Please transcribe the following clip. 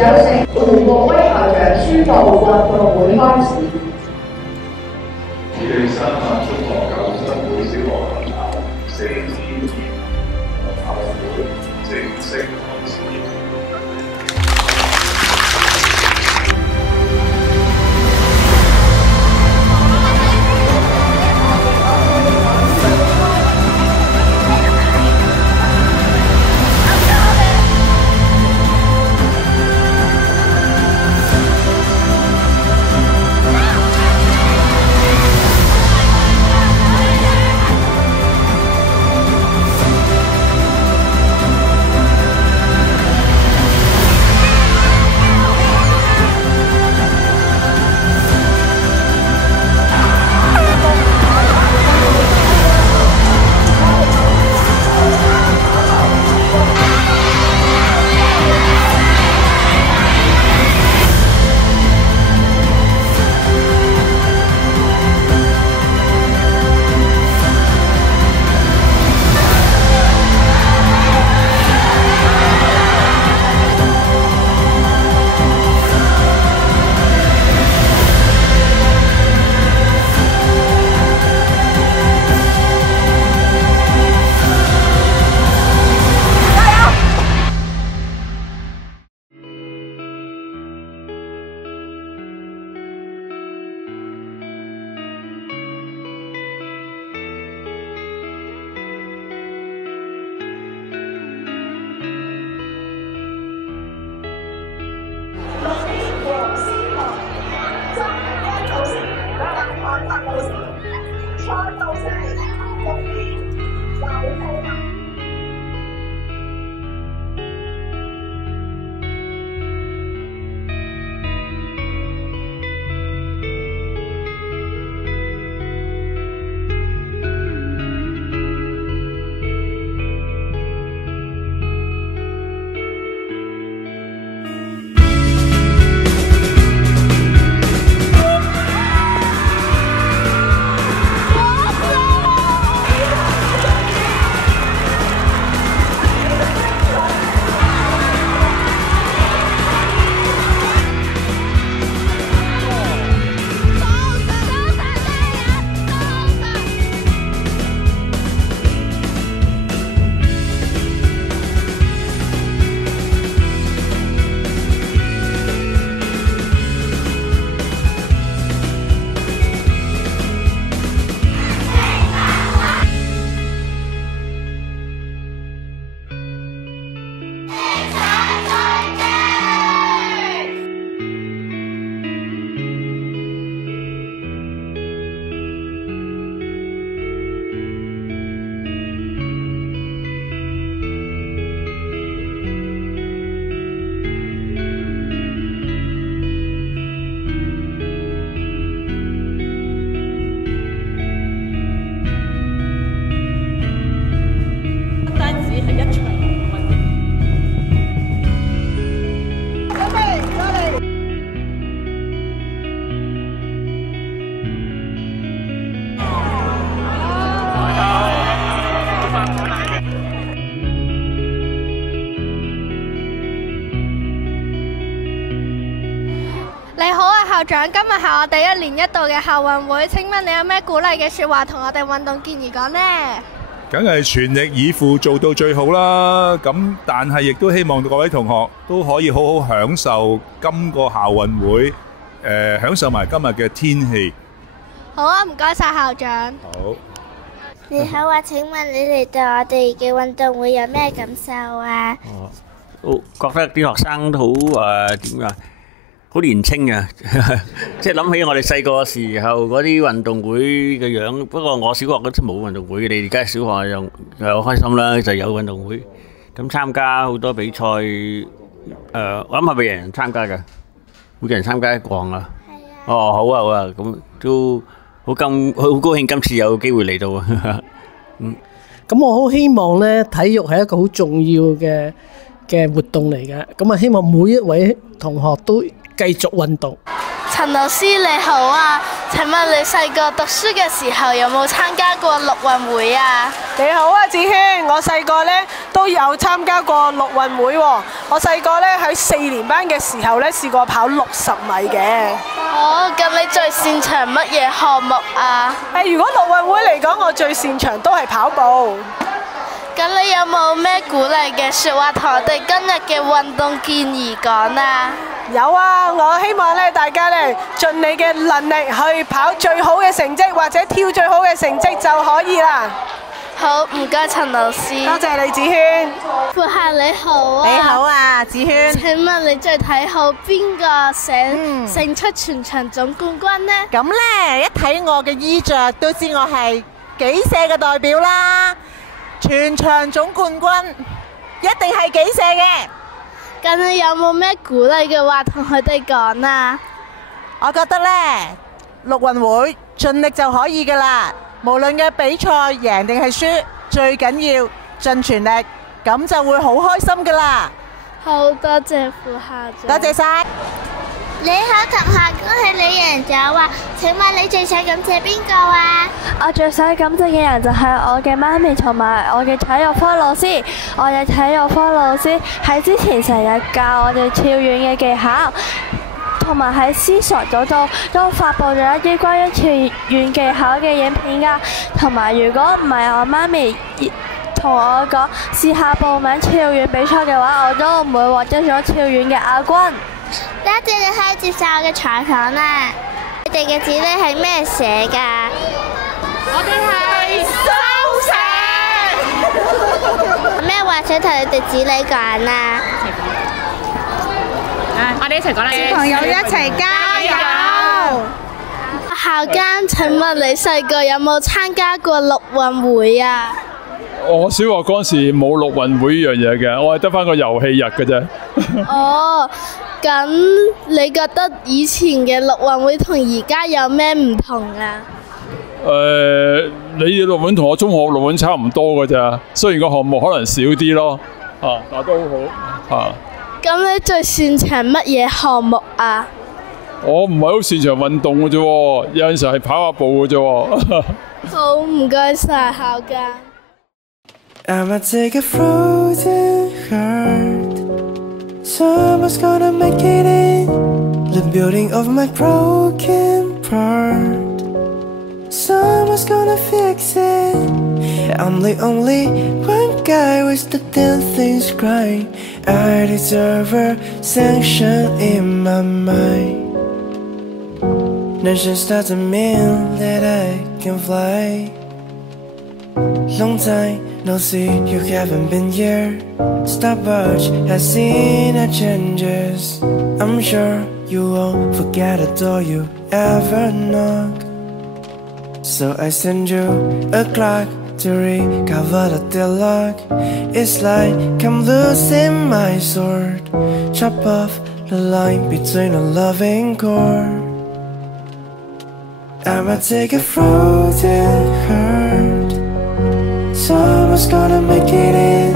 有請胡國威校長宣布運動會開始。處理新亞中學舊生會小學學校4至2校運會正式開始。校長，今日係我哋1年1度嘅校運會，請問你有咩鼓勵嘅說話同我哋運動健兒講呢？梗係全力以赴做到最好啦！咁但係亦都希望各位同學都可以好好享受今個校運會，享受埋今日嘅天氣。好啊，唔該晒校長。好。你好啊，請問你哋對我哋嘅運動會有咩感受啊？覺得啲學生都好點啊？好年青啊！即係諗起我哋細個時候嗰啲運動會嘅樣。不過我小學嗰陣冇運動會，你而家小學又好開心啦，就有運動會。咁參加好多比賽，我諗係咪人人參加㗎？每個人參加一項啊？係啊。哦，好啊好啊，咁都好高興今次有機會嚟到啊！咁我好希望呢，體育係一個好重要嘅活動嚟嘅。咁啊，希望每一位同學都繼續運動。陳老師你好啊，請問你細個讀書嘅時候有冇參加過陸運會啊？你好啊，子軒，我細個呢都有參加過陸運會喎。我細個呢喺4年班嘅時候呢試過跑60米嘅。哦，咁你最擅長乜嘢項目啊？如果陸運會嚟講，我最擅長都係跑步。咁你有冇咩鼓勵嘅説話同我哋今日嘅運動建議講啊？有啊，我希望咧大家咧盡你嘅能力去跑最好嘅成績，或者跳最好嘅成績就可以啦。好，唔該陳老師。多謝你，子軒。副校你好啊。你好啊，子軒。請問你最睇好邊個勝出全場總冠軍呢？咁咧，一睇我嘅衣着都知我係幾社嘅代表啦。全場總冠軍一定係幾社嘅。咁你有冇咩鼓勵嘅話同佢哋講啊？我覺得呢，陸運會盡力就可以噶啦，無論嘅比賽贏定係輸，最緊要盡全力，咁就會好開心噶啦。好，多謝副校長。多謝晒。你好，同學，恭喜你贏咗啊！請問你最想感謝邊個啊？我最想感謝嘅人就係我嘅媽咪同埋我嘅體育科老師。我嘅體育科老師喺之前成日教我哋跳遠嘅技巧，同埋喺思索組度都發佈咗一啲關於跳遠技巧嘅影片㗎。同埋如果唔係我媽咪同我講試下報名跳遠比賽嘅話，我都唔會獲得咗跳遠嘅亞軍。多謝你可以接受我嘅採訪啦。你哋嘅子女係咩社㗎？我哋係收社。咩話想同你哋子女講啊？我哋一齊講啦！小朋友一齊加油！校監，請問你細個有冇參加過陸運會啊？我小學嗰陣時冇陸運會呢樣嘢嘅，我係得返個遊戲日嘅啫。哦。咁你覺得以前嘅陸運會同而家有咩唔同啊？你嘅陸運同我中學陸運差唔多㗎咋，雖然個項目可能少啲咯，但都好好。咁你最擅長乜嘢項目啊？我唔係好擅長運動嘅啫，有陣時係跑下步嘅啫。好，唔該晒校監。Someone's gonna make it in the building of my broken part. Someone's gonna fix it. I'm the only one guy with the damn things right. I deserve a sanction in my mind. That just doesn't mean that I can fly. Long time no see, you haven't been here. Stopwatch has seen the changes. I'm sure you won't forget the door you ever knocked. So I send you a clock to recover the deadlock. It's like I'm losing my sword. Chop off the line between a loving chord. I'ma take a frozen heart. Someone's gonna make it in